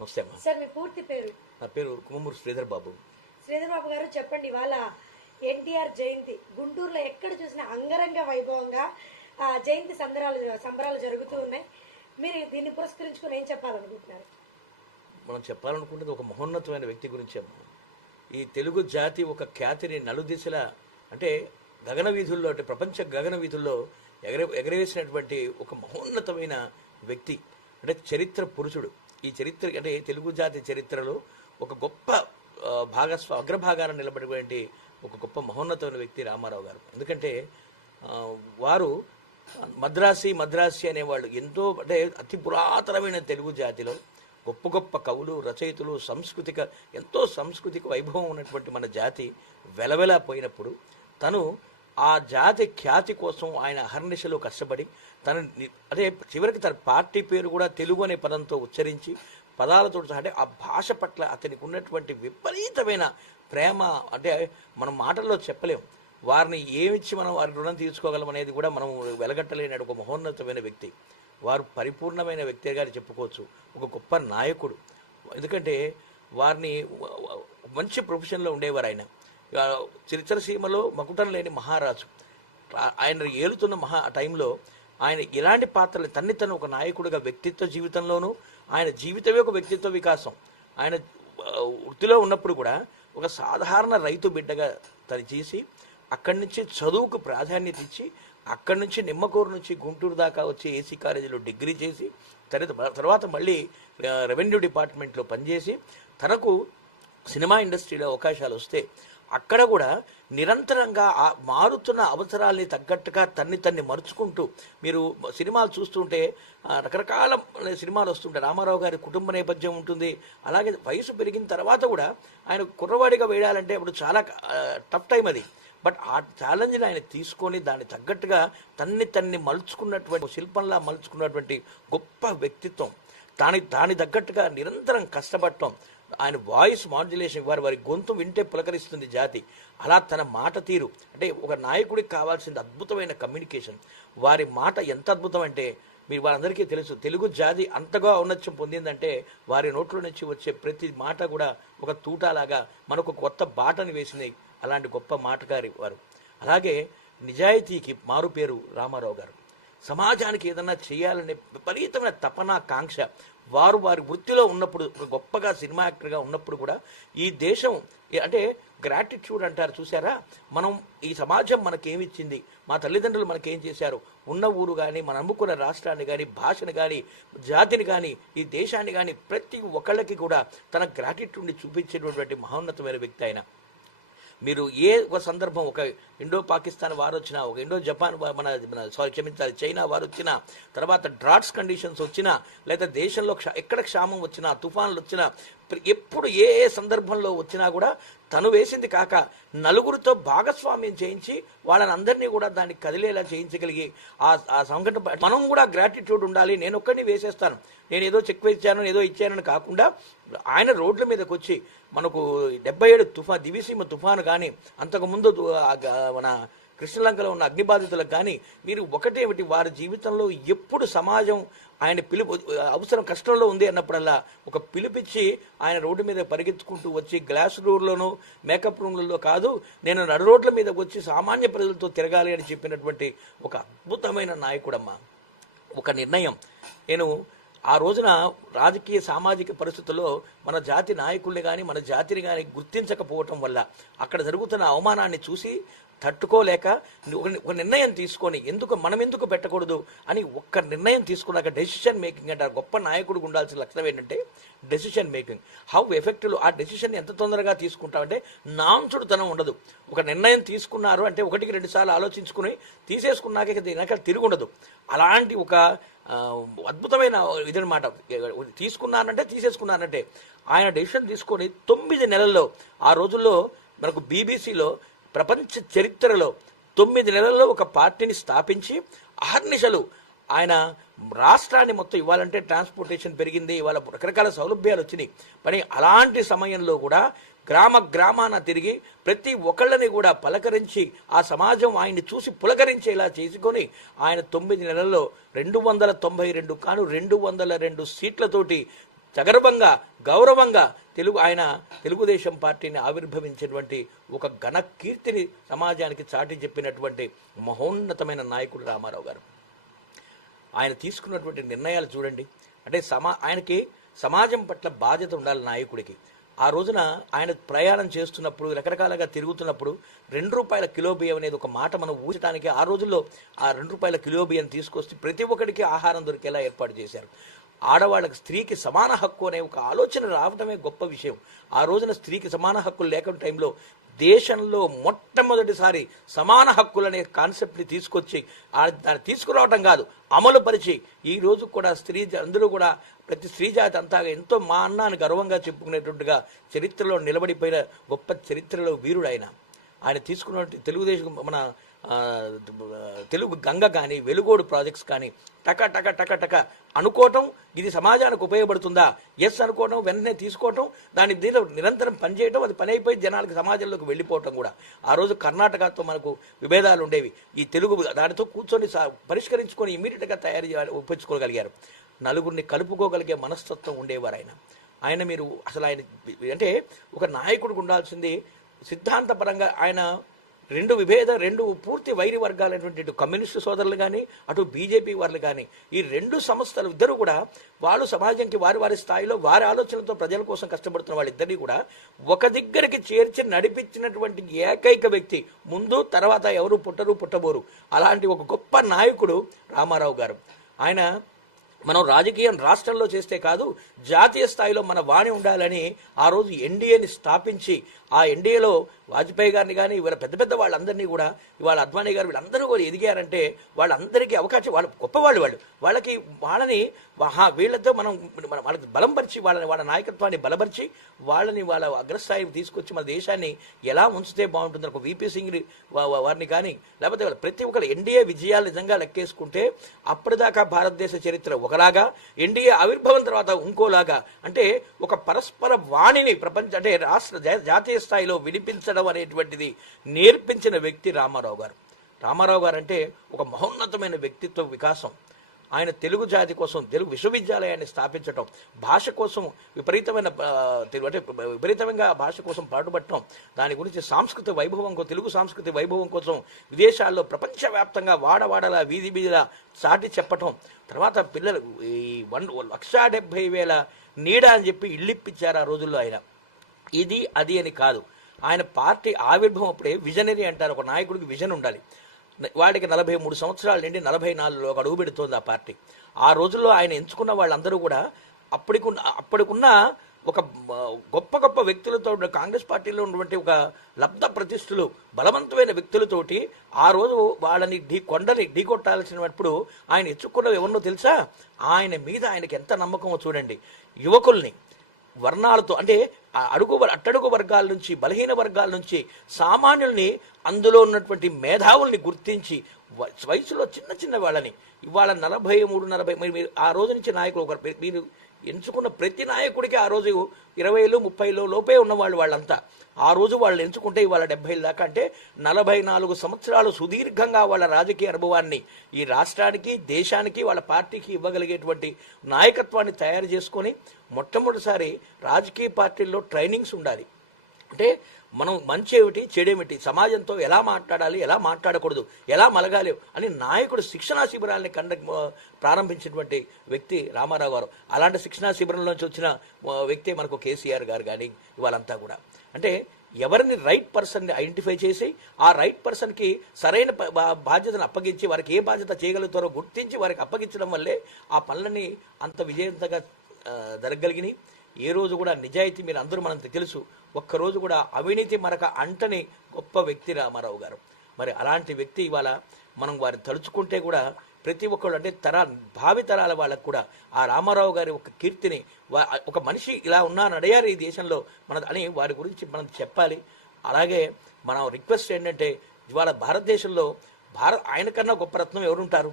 నమస్తే అమ్మా. సార్ మీ పూర్తి పేరు? నా పేరు కుమ్మూరు శ్రీధర్ బాబు. శ్రీధర్ బాబు గారు చెప్పండి, ఇవాళ ఎన్టీఆర్ జయంతి గుంటూరులో ఎక్కడ చూసినా అంగరంగ వైభవంగా జయంతి సంబరాలు జరుగుతూ ఉన్నాయి. మీరు దీన్ని పురస్కరించుకుని ఏం చెప్పాలనుకుంటున్నారు? మనం చెప్పాలనుకుంటుంది ఒక మహోన్నతమైన వ్యక్తి గురించి అమ్మా. ఈ తెలుగు జాతి ఒక ఖ్యాతిని నలుదిశలా అంటే గగన వీధుల్లో అంటే ప్రపంచ గగన వీధుల్లో ఎగరవేసినటువంటి ఒక మహోన్నతమైన వ్యక్తి అంటే చరిత్ర పురుషుడు. ఈ చరిత్ర అంటే తెలుగు జాతి చరిత్రలో ఒక గొప్ప అగ్రభాగాన నిలబడినటువంటి ఒక గొప్ప మహోన్నతమైన వ్యక్తి రామారావు గారు. ఎందుకంటే వారు మద్రాసి అనేవాళ్ళు ఎంతో అంటే అతి పురాతనమైన తెలుగు జాతిలో గొప్ప గొప్ప కవులు రచయితలు ఎంతో సాంస్కృతిక వైభవం ఉన్నటువంటి మన జాతి వెలవెలపోయినప్పుడు తను ఆ జాతి ఖ్యాతి కోసం ఆయన అహర్నిశలో కష్టపడి అదే చివరికి తన పార్టీ పేరు కూడా తెలుగు అనే పదంతో ఉచ్చరించి పదాలతో అంటే ఆ భాష పట్ల అతనికి ఉన్నటువంటి విపరీతమైన ప్రేమ అంటే మనం మాటల్లో చెప్పలేం. వారిని ఏమిచ్చి మనం వారి రుణం తీర్చుకోగలం అనేది కూడా మనం వెలగట్టలేని ఒక మహోన్నతమైన వ్యక్తి. వారు పరిపూర్ణమైన వ్యక్తిగా చెప్పుకోవచ్చు. ఒక గొప్ప నాయకుడు. ఎందుకంటే వారిని మంచి ప్రొఫెషన్లో ఉండేవారు. ఆయన చిత్రసీమలో మకుటం లేని మహారాజు. ఆయన ఏలుతున్న టైంలో ఆయన ఎలాంటి పాత్రలు తను ఒక నాయకుడిగా వ్యక్తిత్వ జీవితంలోనూ ఆయన జీవితమే ఒక వ్యక్తిత్వ వికాసం. ఆయన వృత్తిలో ఉన్నప్పుడు కూడా ఒక సాధారణ రైతు బిడ్డగా తను చేసి అక్కడి నుంచి చదువుకు ప్రాధాన్యత ఇచ్చి అక్కడి నుంచి నిమ్మకూరు నుంచి గుంటూరు దాకా వచ్చి ఏసీ కాలేజీలో డిగ్రీ చేసి తర్వాత మళ్ళీ రెవెన్యూ డిపార్ట్మెంట్లో పనిచేసి తనకు సినిమా ఇండస్ట్రీలో అవకాశాలు వస్తే అక్కడ కూడా నిరంతరంగా మారుతున్న అవసరాల్ని తగ్గట్టుగా తన్ని మరుచుకుంటూ మీరు సినిమాలు చూస్తుంటే రకరకాల సినిమాలు వస్తుంటాయి. రామారావు గారి కుటుంబ నేపథ్యం ఉంటుంది. అలాగే వయసు పెరిగిన తర్వాత కూడా ఆయన కుర్రవాడిగా వేయాలంటే అప్పుడు చాలా టఫ్ టైం అది. బట్ ఆ ఛాలెంజ్ని ఆయన తీసుకొని దాన్ని తగ్గట్టుగా తన్ని మలుచుకున్నటువంటి శిల్పంలా మలుచుకున్నటువంటి గొప్ప వ్యక్తిత్వం. దాని తగ్గట్టుగా నిరంతరం కష్టపడటం. ఆయన వాయిస్ మాడ్యులేషన్ వారి గొంతు వింటే పులకరిస్తుంది జాతి. అలా తన మాట తీరు అంటే ఒక నాయకుడికి కావాల్సింది అద్భుతమైన కమ్యూనికేషన్. వారి మాట ఎంత అద్భుతం అంటే మీరు వారందరికీ తెలుసు. తెలుగు జాతి అంతగా ఔన్నత్యం పొందిందంటే వారి నోట్లో నుంచి వచ్చే ప్రతి మాట కూడా ఒక తూటాలాగా మనకు కొత్త బాటని వేసింది. అలాంటి గొప్ప మాటగారి వారు. అలాగే నిజాయితీకి మారు పేరు రామారావు గారు. సమాజానికి ఏదన్నా చేయాలనే విపరీతమైన తపన కాంక్ష వారి వృత్తిలో ఉన్నప్పుడు గొప్పగా సినిమా యాక్టర్గా ఉన్నప్పుడు కూడా ఈ దేశం అంటే గ్రాటిట్యూడ్ అంటారు చూసారా. మనం ఈ సమాజం మనకేమిచ్చింది, మా తల్లిదండ్రులు మనకేం చేశారు, ఉన్న ఊరు కానీ మనం నమ్ముకున్న రాష్ట్రాన్ని కానీ భాషను కానీ జాతిని కానీ ఈ దేశాన్ని కానీ ప్రతి ఒక్కళ్ళకి కూడా తన గ్రాటిట్యూడ్ని చూపించేటటువంటి మహోన్నతమైన వ్యక్తి ఆయన. మీరు ఏ ఒక సందర్భం ఒక ఇండో పాకిస్తాన్ వారు వచ్చినా ఒక ఇండో జపాన్ చైనా వారు వచ్చినా తర్వాత డ్రాట్స్ కండిషన్స్ వచ్చినా లేదా దేశంలో ఎక్కడ క్షామం వచ్చినా తుఫాన్లు వచ్చినా ఎప్పుడు ఏ సందర్భంలో వచ్చినా కూడా తను వేసింది కాక నలుగురితో భాగస్వామ్యం చేయించి వాళ్ళని అందరినీ కూడా దాన్ని కదిలేలా చేయించగలిగి ఆ సంఘటన మనం కూడా గ్రాటిట్యూడ్ ఉండాలి. నేను ఒక్కడిని వేసేస్తాను, నేను ఏదో చెక్ వేసాను ఏదో ఇచ్చానని కాకుండా ఆయన రోడ్ల మీదకి వచ్చి మనకు 77 దివిసీమ తుఫాను కానీ అంతకుముందు మన కృష్ణలంకలో ఉన్న అగ్నిబాధితులకు కానీ మీరు ఒకటేమిటి వారి జీవితంలో ఎప్పుడు సమాజం ఆయన అవసరం కష్టంలో ఉంది అన్నప్పుడల్లా ఒక పిలిపిచ్చి ఆయన రోడ్డు మీద పరిగెత్తుకుంటూ వచ్చి గ్లాస్ డోర్లోనూ మేకప్ రూమ్లలో కాదు నేను నడు రోడ్ల మీద వచ్చి సామాన్య ప్రజలతో తిరగాలి అని చెప్పినటువంటి ఒక అద్భుతమైన నాయకుడమ్మా. ఒక నిర్ణయం నేను ఆ రోజున రాజకీయ సామాజిక పరిస్థితుల్లో మన జాతి నాయకుల్ని కానీ మన జాతిని కానీ గుర్తించకపోవటం వల్ల అక్కడ జరుగుతున్న అవమానాన్ని చూసి తట్టుకోలేక ఒక నిర్ణయం తీసుకొని మనం ఎందుకు పెట్టకూడదు అని ఒక్క నిర్ణయం తీసుకున్నాక డెసిషన్ మేకింగ్ అంటారు. గొప్ప నాయకుడికి ఉండాల్సిన లక్షణం ఏంటంటే డెసిషన్ మేకింగ్. హౌ ఎఫెక్టివ్ ఆ డెసిషన్ ఎంత తొందరగా తీసుకుంటామంటే నాంచుడుతనం ఉండదు. ఒక నిర్ణయం తీసుకున్నారు అంటే 1-2 సార్లు ఆలోచించుకుని తీసేసుకున్నాక దీనిక తిరిగి ఉండదు. అలాంటి ఒక అద్భుతమైన ఇదనమాట. తీసుకున్నానంటే తీసేసుకున్నానంటే ఆయన డెసిషన్ తీసుకొని 9 నెలల్లో ఆ రోజుల్లో మనకు బీబీసీలో ప్రపంచ చరిత్రలో 9 నెలల్లో ఒక పార్టీని స్థాపించి అహర్నిశలు ఆయన రాష్ట్రాన్ని మొత్తం ఇవ్వాలంటే ట్రాన్స్పోర్టేషన్ పెరిగింది, ఇవాళ రకరకాల సౌలభ్యాలు వచ్చినాయి. కానీ అలాంటి సమయంలో కూడా గ్రామాన తిరిగి ప్రతి ఒక్కళ్ళని కూడా పలకరించి ఆ సమాజం ఆయన్ని చూసి పులకరించేలా చేసుకొని ఆయన 9 నెలల్లో 292 కాను 202 సీట్లతోటి సగర్వంగా గౌరవంగా ఆయన తెలుగుదేశం పార్టీని ఆవిర్భవించినటువంటి ఒక ఘన కీర్తిని సమాజానికి చాటి చెప్పినటువంటి మహోన్నతమైన నాయకుడు రామారావు గారు. ఆయన తీసుకున్నటువంటి నిర్ణయాలు చూడండి. అంటే ఆయనకి సమాజం పట్ల బాధ్యత ఉండాలి నాయకుడికి. ఆ రోజున ఆయన ప్రయాణం చేస్తున్నప్పుడు, రకరకాలుగా తిరుగుతున్నప్పుడు 2 రూపాయల కిలో బియ్యం అనేది ఒక మాట మనం ఊచడానికి ఆ రోజుల్లో ఆ 2 రూపాయల కిలో బియ్యం తీసుకొచ్చి ప్రతి ఒక్కరికి ఆహారం దొరికేలా ఏర్పాటు చేశారు. ఆడవాళ్ళకి స్త్రీకి సమాన హక్కు అనే ఒక ఆలోచన రావడమే గొప్ప విషయం. ఆ రోజున స్త్రీకి సమాన హక్కులు లేకుండా టైంలో దేశంలో మొట్టమొదటిసారి సమాన హక్కులనే కాన్సెప్ట్ని తీసుకొచ్చి దాన్ని తీసుకురావటం కాదు, అమలు పరిచి ఈ రోజు కూడా అందరూ కూడా ప్రతి స్త్రీ జాతి అంతా ఎంతో మా అన్న అని గర్వంగా చెప్పుకునేటట్టుగా చరిత్రలో నిలబడిపోయిన గొప్ప చరిత్రలో వీరుడు ఆయన తీసుకున్న తెలుగుదేశం మన తెలుగు గంగ కానీ వెలుగోడు ప్రాజెక్ట్స్ కానీ టక టక టక టక అనుకోవటం, ఇది సమాజానికి ఉపయోగపడుతుందా, ఎస్ అనుకోవటం, వెంటనే తీసుకోవటం, దీనిలో నిరంతరం పనిచేయటం, అది పని అయిపోయి జనాలకి సమాజంలోకి వెళ్ళిపోవటం కూడా. ఆ రోజు కర్ణాటకతో మనకు విభేదాలు ఉండేవి. ఈ తెలుగు దానితో కూర్చొని పరిష్కరించుకొని ఇమీడియట్గా ఒప్పించుకోగలిగారు. నలుగురిని కలుపుకోగలిగే మనస్తత్వం ఉండేవారు ఆయన. మీరు అసలు ఆయన అంటే ఒక నాయకుడికి ఉండాల్సింది సిద్ధాంతపరంగా ఆయన రెండు పూర్తి వైరి వర్గాలైనటువంటి ఇటు కమ్యూనిస్టు సోదరులు కానీ అటు బీజేపీ వాళ్ళు కానీ ఈ 2 సంస్థలు ఇద్దరు కూడా వాళ్ళు సమాజానికి వారి స్థాయిలో వారి ఆలోచనలతో ప్రజల కోసం కష్టపడుతున్న వాళ్ళిద్దరినీ కూడా ఒక దగ్గరికి చేర్చి నడిపించినటువంటి ఏకైక వ్యక్తి, ముందు తర్వాత ఎవరు పుట్టబోరు, అలాంటి ఒక గొప్ప నాయకుడు రామారావు గారు. ఆయన మనం రాజకీయం రాష్ట్రంలో చేస్తే కాదు, జాతీయ స్థాయిలో మన వాణి ఉండాలని ఆ రోజు ఎన్డీఏని స్థాపించి ఆ ఎన్డీఏలో వాజ్పేయి గారిని కానీ ఇవాళ పెద్ద పెద్ద వాళ్ళందరినీ కూడా ఇవాళ అద్వానీ గారు వీళ్ళందరూ కూడా ఎదిగారంటే వాళ్ళందరికీ అవకాశం, వాళ్ళు గొప్పవాళ్ళు, వాళ్ళని వీళ్ళతో మనం వాళ్ళకి బలం పరిచి వాళ్ళ నాయకత్వాన్ని బలపరిచి వాళ్ళని వాళ్ళ అగ్రస్థాయికి తీసుకొచ్చి మన దేశాన్ని ఎలా ఉంచితే బాగుంటుంది. ఒక వీపీ సింగ్ వారిని కానీ లేకపోతే ప్రతి ఒక్కరు ఎన్డీఏ విజయాలు నిజంగా లెక్కేసుకుంటే అప్పటిదాకా భారతదేశ చరిత్ర ఒకలాగా, ఎన్డీఏ ఆవిర్భావం తర్వాత ఇంకోలాగా, అంటే ఒక పరస్పర వాణిని అంటే జాతీయ స్థాయిలో వినిపించడం అనేటువంటిది నేర్పించిన వ్యక్తి రామారావు గారు. రామారావు గారు అంటే ఒక మహోన్నతమైన వ్యక్తిత్వ వికాసం. ఆయన తెలుగు జాతి కోసం తెలుగు విశ్వవిద్యాలయాన్ని స్థాపించటం, భాష కోసం విపరీతంగా భాష కోసం పాటుపడటం, దాని గురించి తెలుగు సాంస్కృతిక వైభవం కోసం విదేశాల్లో ప్రపంచవ్యాప్తంగా వాడవాడలా వీధి వీధిలా చాటి చెప్పటం, తర్వాత పిల్లలు ఈ 1,70,000 నీడ అని చెప్పి ఇళ్ళిప్పించారు ఆ రోజుల్లో ఆయన. ఇది అది అని కాదు, ఆయన పార్టీ ఆవిర్భావం అప్పుడే విజనరీ అంటారు. ఒక నాయకుడికి విజన్ ఉండాలి. వాడికి 43 సంవత్సరాల నుండి 44లో అడుగు పెడుతోంది ఆ పార్టీ. ఆ రోజుల్లో ఆయన ఎంచుకున్న వాళ్ళందరూ కూడా అప్పటికున్న ఒక గొప్ప వ్యక్తులతో, కాంగ్రెస్ పార్టీలో ఉన్నటువంటి ఒక లబ్ధ ప్రతిష్ఠులు బలవంతమైన వ్యక్తులతోటి ఆ రోజు వాళ్ళని కొండని ఢీకొట్టాల్సినప్పుడు ఆయన ఎంచుకున్నవి ఎవరినో తెలుసా? ఆయన మీద ఆయనకి ఎంత నమ్మకమో చూడండి. యువకుల్ని వర్ణాలతో, అంటే అట్టడుగు వర్గాల నుంచి, బలహీన వర్గాల నుంచి సామాన్యుల్ని, అందులో ఉన్నటువంటి మేధావుల్ని గుర్తించి వయసులో చిన్న వాళ్ళని ఇవాళ 43-40 మీరు ఆ రోజు నుంచి నాయకులు మీరు ఎంచుకున్న ప్రతి నాయకుడికి ఆ రోజు 20-30 లోపే ఉన్నవాళ్ళు వాళ్ళంతా. ఆ రోజు వాళ్ళు ఎంచుకుంటే ఇవాళ 70 దాకా, అంటే 44 సంవత్సరాలు సుదీర్ఘంగా వాళ్ళ రాజకీయ అనుభవాన్ని ఈ రాష్ట్రానికి, దేశానికి, వాళ్ళ పార్టీకి ఇవ్వగలిగేటువంటి నాయకత్వాన్ని తయారు చేసుకొని మొట్టమొదటిసారి రాజకీయ పార్టీల్లో ట్రైనింగ్స్ ఉండాలి. అంటే మనం మంచి ఏమిటి, చెడేమిటి, సమాజంతో ఎలా మాట్లాడాలి, ఎలా మాట్లాడకూడదు, ఎలా మలగాలి అని నాయకుడు శిక్షణా శిబిరాలని ప్రారంభించినటువంటి వ్యక్తి రామారావు గారు. అలాంటి శిక్షణా శిబిరంలోంచి వచ్చిన వ్యక్తి మనకు కేసీఆర్ గారు కానీ ఇవాళంతా కూడా. అంటే ఎవరిని రైట్ పర్సన్ని ఐడెంటిఫై చేసి ఆ రైట్ పర్సన్కి సరైన బాధ్యతను అప్పగించి వారికి ఏ బాధ్యత చేయగలుగుతారో గుర్తించి వారికి అప్పగించడం వల్లే ఆ పనులని అంత విజయవంతంగా జరగగలిగినాయి. ఏ రోజు కూడా నిజాయితీ, మీరు అందరూ మనకు తెలుసు, ఒక్కరోజు కూడా అవినీతి మరక అంటని గొప్ప వ్యక్తి రామారావు గారు. మరి అలాంటి వ్యక్తి ఇవాళ మనం వారిని తలుచుకుంటే కూడా ప్రతి ఒక్కళ్ళు, అంటే భావి తరాల వాళ్ళకు కూడా ఆ రామారావు గారి ఒక కీర్తిని, ఒక మనిషి ఇలా నడియారు ఈ దేశంలో అని వారి గురించి మనం చెప్పాలి. అలాగే మనం రిక్వెస్ట్ ఏంటంటే, ఇవాళ భారతదేశంలో ఆయన కన్నా గొప్ప రత్నం ఎవరుంటారు?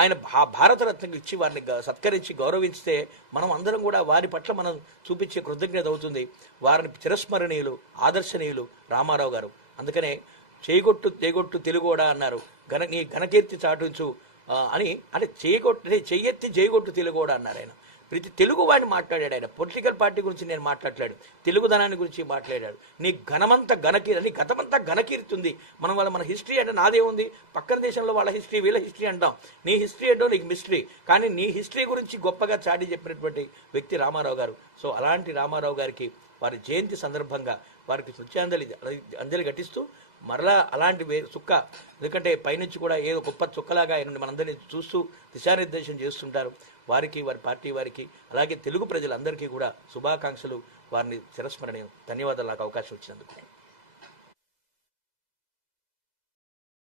ఆయన భారతరత్నం ఇచ్చి వారిని సత్కరించి గౌరవించితే మనం అందరం కూడా వారి పట్ల మనం చూపించే కృతజ్ఞత అవుతుంది. వారిని చిరస్మరణీయులు, ఆదర్శనీయులు రామారావు గారు. అందుకనే చేయగొట్టు తెలుగోడా అన్నారు, నీ ఘనకీర్తి చాటించు అని. అంటే చెయ్యెత్తి జయగొట్టు తెలుగోడా అన్నారు ఆయన. ప్రతి తెలుగు వాడిని మాట్లాడాడు. ఆయన పొలిటికల్ పార్టీ గురించి నేను మాట్లాడలేడు, తెలుగుదనాన్ని గురించి మాట్లాడాడు. నీ ఘనమంతా ఘనకీర్తి, నీ గతమంతా ఘనకీర్తుంది. మనం వాళ్ళ మన హిస్టరీ అంటే నాదే ఉంది, పక్కన దేశంలో వాళ్ళ హిస్టరీ వీళ్ళ హిస్టరీ అంటాం. నీ హిస్టరీ ఏంటో నీకు మిస్టరీ, కానీ నీ హిస్టరీ గురించి గొప్పగా చాటి చెప్పినటువంటి వ్యక్తి రామారావు గారు. సో అలాంటి రామారావు గారికి వారి జయంతి సందర్భంగా వారికి అంజలి ఘటిస్తూ మరలా అలాంటి చుక్క, ఎందుకంటే పైనుంచి కూడా ఏదో గొప్ప చుక్కలాగా ఆయన మనందరినీ చూస్తూ దిశానిర్దేశం చేస్తుంటారు. వారికి, వారి పార్టీ వారికి, అలాగే తెలుగు ప్రజలందరికీ కూడా శుభాకాంక్షలు. వారిని చిరస్మరణీయం. ధన్యవాదాలు నాకు అవకాశం ఇచ్చినందుకు.